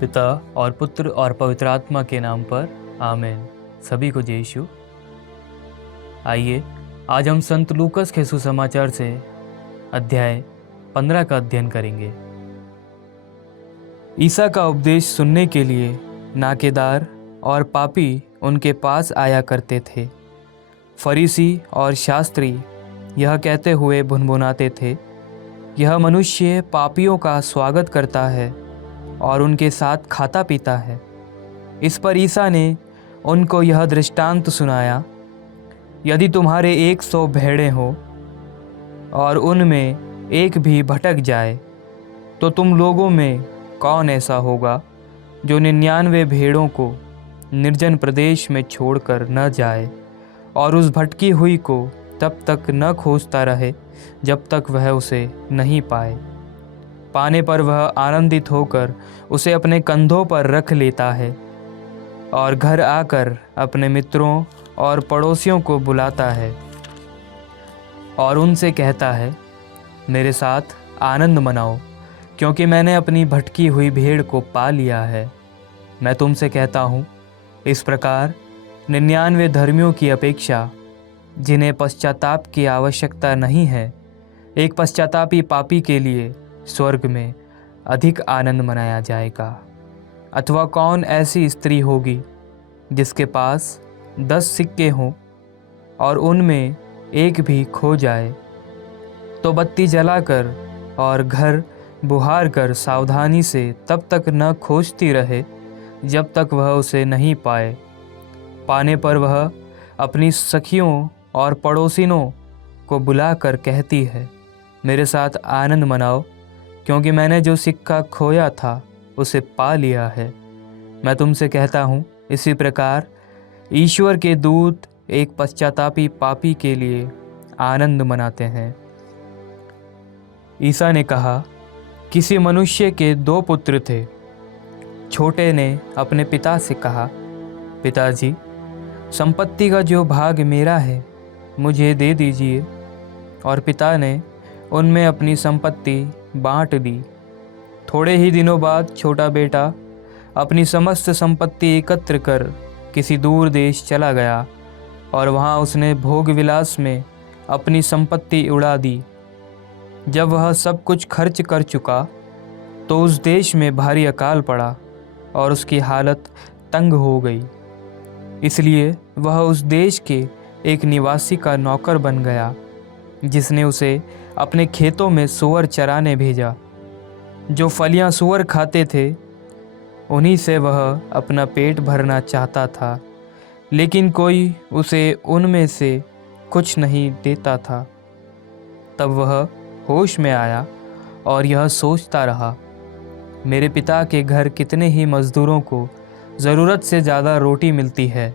पिता और पुत्र और पवित्र आत्मा के नाम पर आमीन। सभी को जय यीशु। आइए आज हम संत लूकस के सुसमाचार से अध्याय 15 का अध्ययन करेंगे। ईसा का उपदेश सुनने के लिए नाकेदार और पापी उनके पास आया करते थे। फरीसी और शास्त्री यह कहते हुए भुनभुनाते थे, यह मनुष्य पापियों का स्वागत करता है और उनके साथ खाता पीता है। इस पर ईसा ने उनको यह दृष्टांत सुनाया, यदि तुम्हारे 100 भेड़ें हो और उनमें एक भी भटक जाए, तो तुम लोगों में कौन ऐसा होगा जो 99 भेड़ों को निर्जन प्रदेश में छोड़कर न जाए और उस भटकी हुई को तब तक न खोजता रहे जब तक वह उसे नहीं पाए। पाने पर वह आनंदित होकर उसे अपने कंधों पर रख लेता है और घर आकर अपने मित्रों और पड़ोसियों को बुलाता है और उनसे कहता है, मेरे साथ आनंद मनाओ, क्योंकि मैंने अपनी भटकी हुई भेड़ को पा लिया है। मैं तुमसे कहता हूँ, इस प्रकार 99 धर्मियों की अपेक्षा, जिन्हें पश्चाताप की आवश्यकता नहीं है, एक पश्चातापी पापी के लिए स्वर्ग में अधिक आनंद मनाया जाएगा। अथवा कौन ऐसी स्त्री होगी जिसके पास 10 सिक्के हों और उनमें एक भी खो जाए, तो बत्ती जलाकर और घर बुहार कर सावधानी से तब तक न खोजती रहे जब तक वह उसे नहीं पाए। पाने पर वह अपनी सखियों और पड़ोसिनों को बुलाकर कहती है, मेरे साथ आनंद मनाओ, क्योंकि मैंने जो सिक्का खोया था उसे पा लिया है। मैं तुमसे कहता हूँ, इसी प्रकार ईश्वर के दूत एक पश्चातापी पापी के लिए आनंद मनाते हैं। ईसा ने कहा, किसी मनुष्य के 2 पुत्र थे। छोटे ने अपने पिता से कहा, पिताजी, संपत्ति का जो भाग मेरा है मुझे दे दीजिए। और पिता ने उनमें अपनी संपत्ति बांट दी। थोड़े ही दिनों बाद छोटा बेटा अपनी समस्त संपत्ति एकत्र कर किसी दूर देश चला गया और वहाँ उसने भोग विलास में अपनी संपत्ति उड़ा दी। जब वह सब कुछ खर्च कर चुका तो उस देश में भारी अकाल पड़ा और उसकी हालत तंग हो गई। इसलिए वह उस देश के एक निवासी का नौकर बन गया, जिसने उसे अपने खेतों में सूअर चराने भेजा। जो फलियां सूअर खाते थे उन्हीं से वह अपना पेट भरना चाहता था, लेकिन कोई उसे उनमें से कुछ नहीं देता था। तब वह होश में आया और यह सोचता रहा, मेरे पिता के घर कितने ही मज़दूरों को ज़रूरत से ज़्यादा रोटी मिलती है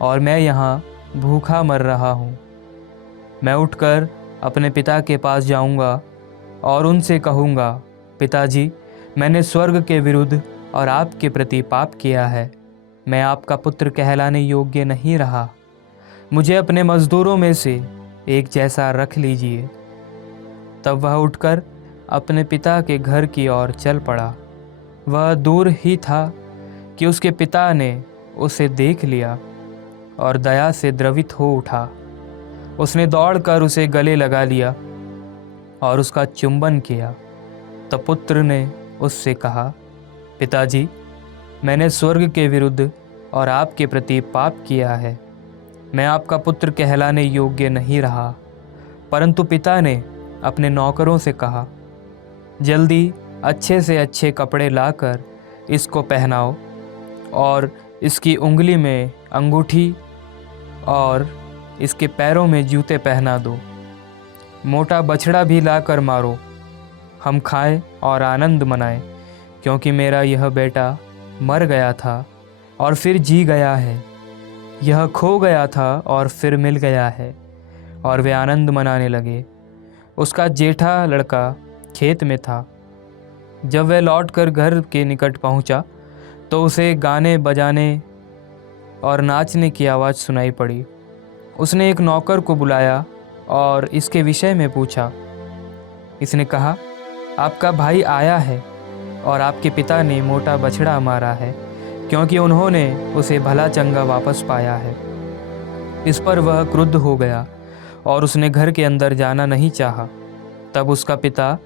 और मैं यहाँ भूखा मर रहा हूँ। मैं उठकर अपने पिता के पास जाऊँगा और उनसे कहूँगा, पिताजी, मैंने स्वर्ग के विरुद्ध और आपके प्रति पाप किया है। मैं आपका पुत्र कहलाने योग्य नहीं रहा। मुझे अपने मज़दूरों में से एक जैसा रख लीजिए। तब वह उठकर अपने पिता के घर की ओर चल पड़ा। वह दूर ही था कि उसके पिता ने उसे देख लिया और दया से द्रवित हो उठा। उसने दौड़कर उसे गले लगा लिया और उसका चुंबन किया। तब पुत्र ने उससे कहा, पिताजी, मैंने स्वर्ग के विरुद्ध और आपके प्रति पाप किया है। मैं आपका पुत्र कहलाने योग्य नहीं रहा। परंतु पिता ने अपने नौकरों से कहा, जल्दी अच्छे से अच्छे कपड़े लाकर इसको पहनाओ और इसकी उंगली में अंगूठी और इसके पैरों में जूते पहना दो। मोटा बछड़ा भी लाकर मारो, हम खाएं और आनंद मनाएं, क्योंकि मेरा यह बेटा मर गया था और फिर जी गया है, यह खो गया था और फिर मिल गया है। और वे आनंद मनाने लगे। उसका जेठा लड़का खेत में था। जब वह लौटकर घर के निकट पहुंचा तो उसे गाने बजाने और नाचने की आवाज़ सुनाई पड़ी। उसने एक नौकर को बुलाया और इसके विषय में पूछा। इसने कहा, आपका भाई आया है और आपके पिता ने मोटा बछड़ा मारा है, क्योंकि उन्होंने उसे भला चंगा वापस पाया है। इस पर वह क्रुद्ध हो गया और उसने घर के अंदर जाना नहीं चाहा। तब उसका पिता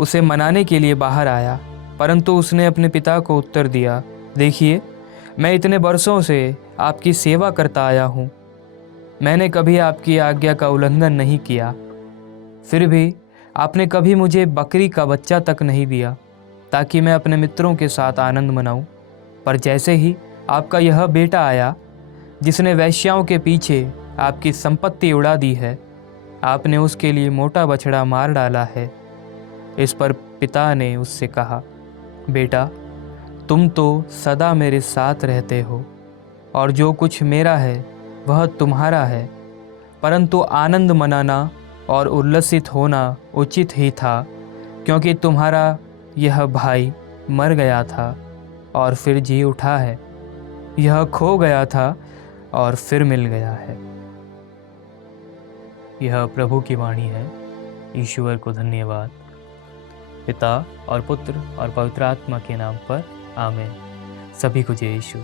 उसे मनाने के लिए बाहर आया, परंतु उसने अपने पिता को उत्तर दिया, देखिए, मैं इतने बरसों से आपकी सेवा करता आया हूँ। मैंने कभी आपकी आज्ञा का उल्लंघन नहीं किया। फिर भी आपने कभी मुझे बकरी का बच्चा तक नहीं दिया ताकि मैं अपने मित्रों के साथ आनंद मनाऊं। पर जैसे ही आपका यह बेटा आया, जिसने वेश्याओं के पीछे आपकी संपत्ति उड़ा दी है, आपने उसके लिए मोटा बछड़ा मार डाला है। इस पर पिता ने उससे कहा, बेटा, तुम तो सदा मेरे साथ रहते हो और जो कुछ मेरा है वह तुम्हारा है, परंतु आनंद मनाना और उल्लसित होना उचित ही था, क्योंकि तुम्हारा यह भाई मर गया था और फिर जी उठा है, यह खो गया था और फिर मिल गया है। यह प्रभु की वाणी है। ईश्वर को धन्यवाद। पिता और पुत्र और पवित्र आत्मा के नाम पर आमीन। सभी को जय यीशु।